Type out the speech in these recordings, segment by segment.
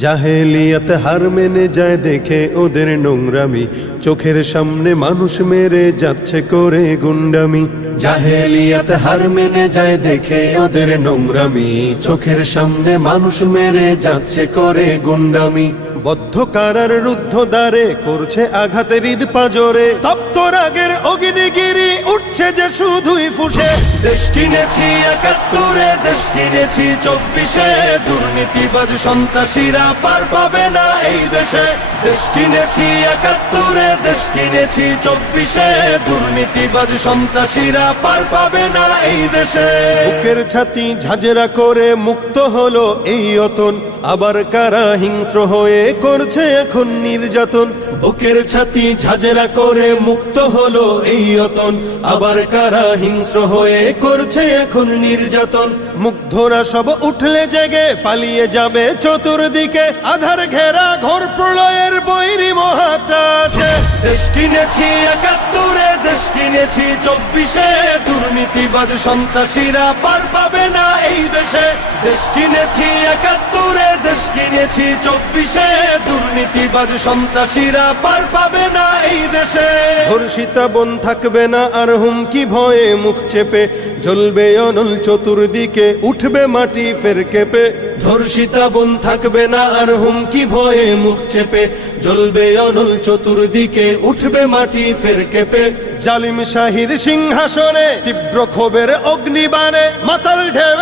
জাহেলিয়াত হার মেনে যায় দেখে ওদের নোংরামি। চোখের সামনে মানুষ মেরে যাচ্ছে করে গুন্ডামি। জাহেলিয়াত হার মেনে যায় দেখে ওদের নোংরামি। চোখের সামনে মানুষ মেরে যাচ্ছে করে গুন্ডামি। বদ্ধ কারার রুদ্ধ দ্বারে করছে আঘাতের হৃদ পাজরে। তপ্ত রাগের অগ্নিগিরি উঠছে যে শুধুই ফুসে। দেশ কিনেছি একাত্তরে, দেশ কিনেছি চব্বিশে। দুর্নীতিবাজ সন্ত্রাসীরা পার পাবে না এই দেশে। দেশ কিনেছি একাত্তরে দেশ কিনেছি চব্বিশে। দুর্নীতিবাজ সন্ত্রাসীরা পার পাবে না এই দেশে। বুকের ছাতি ঝাঁঝরা করে মুক্ত হলো এই অতন। আবার কারা হিংস্র হয়ে করছে এখন নির্যাতন? বুকের ছাতি ঝাঁঝরা করে মুক্ত হলো এই অতন। আবার কারা হিংস্র হয়ে করছে এখন নির্যাতন? মুগ্ধরা সব উঠলে জেগে পালিয়ে যাবে চতুর্দিকে। আধার ঘেরা ঘর দেশ কিনেছি একাত্তরে দেশ কিনেছি চব্বিশে দুর্নীতিবাজ সন্ত্রাসীরা পার পাবে না। দেশে, দেশ কিনেছি একাত্তরে, দেশ কিনেছি চব্বিশে। দুর্নীতিবাজ সন্ত্রাসীরা পার পাবে না এই দেশে। ধর্ষিতা বন থাকবে না আর হুমকি ভয়ে মুখ চেপে। জ্বলবে অনল চতুর্দিকে, উঠবে মাটি ফের কেঁপে। ধর্ষিতা বন থাকবে না আর হুমকি ভয়ে মুখ চেপে। জ্বলবে অনল চতুর্দিকে, উঠবে মাটি ফের কেঁপে। জালিম শাহির সিংহাসনে তীব্র ক্ষোভের অগ্নিবাণে মাতাল ঢেউয়ের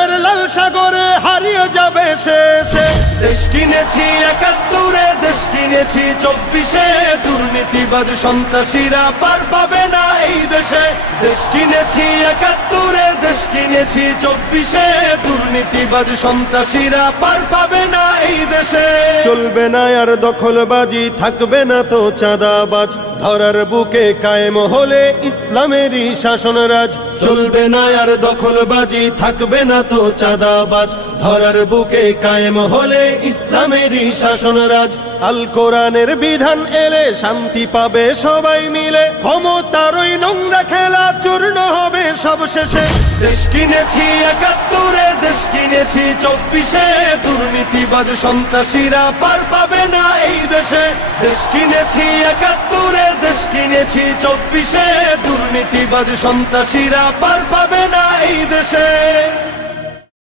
কিনেছি একাত্তরে, দেশ কিনেছি চব্বিশে। দুর্নীতিবাজ সন্ত্রাসীরা পার পাবে না এই দেশে। দেশ কিনেছি একাত্তরে, দেশ কিনেছি চব্বিশে। দুর্নীতিবাজ সন্ত্রাসীরা পার পাবে না এই দেশে। চলবে না আর দখলবাজি থাকবে না তো চাঁদাবাজ। ধরার বুকে কায়েম হলে ইসলামেরই শাসনরাজ। চলবে না আর দখলবাজি থাকবে না তো চাঁদাবাজ। ধরার বুকে কায়েম হলে ইসলামেরই শাসনরাজ। আল কোরআনের বিধান এলে শান্তি পাবে সবাই মিলে। ক্ষমতার ওই নোংরা খেলা চূর্ণ হবে সব শেষে দেশ কিনেছি একাত্তরে দেশ কিনেছি চব্বিশে। দুর্নীতিবাজ সন্ত্রাসীরা পার পাবে না এই দেশে। দেশ কিনেছি একাত্তরে, দেশ কিনেছি চব্বিশে। দুর্নীতিবাজ সন্ত্রাসীরা পার পাবে না এই দেশে।